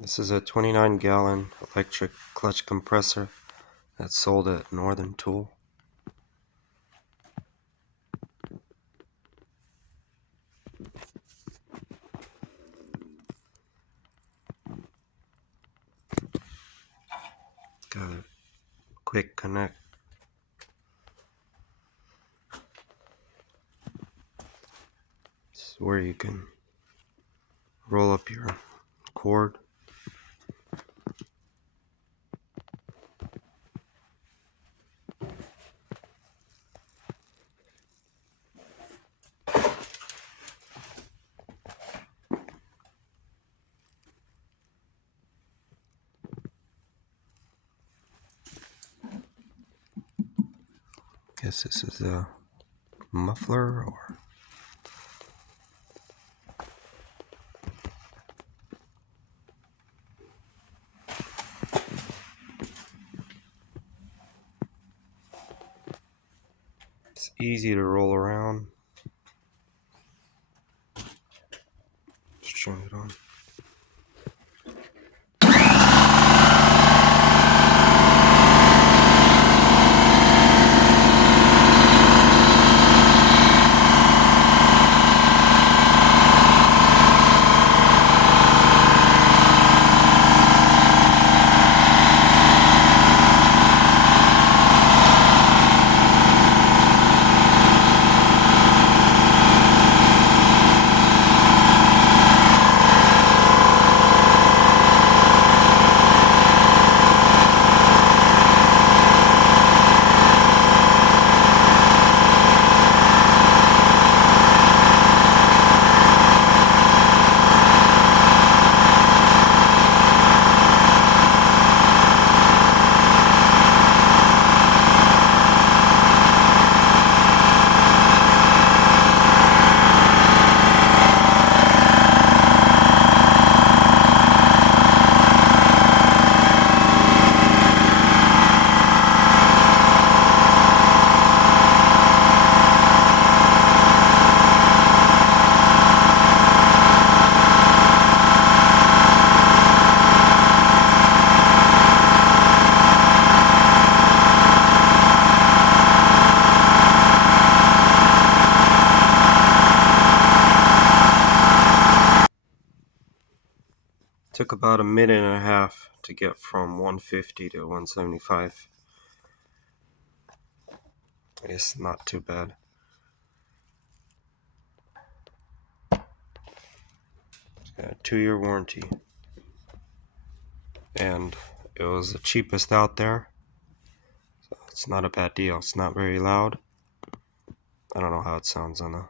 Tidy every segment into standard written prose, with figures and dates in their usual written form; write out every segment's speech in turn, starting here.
This is a 29-gallon electric clutch compressor that's sold at Northern Tool. Got a quick connect. This is where you can roll up your cord. Guess this is a muffler or it's easy to roll around. Just turn it on. Took about a minute and a half to get from 150 to 175. I guess not too bad. It's got a 2-year warranty. And it was the cheapest out there. So it's not a bad deal. It's not very loud. I don't know how it sounds on the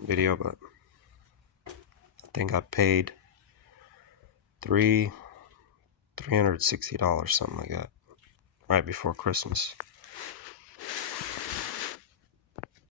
video, but I think I paid $360, something like that, right before Christmas.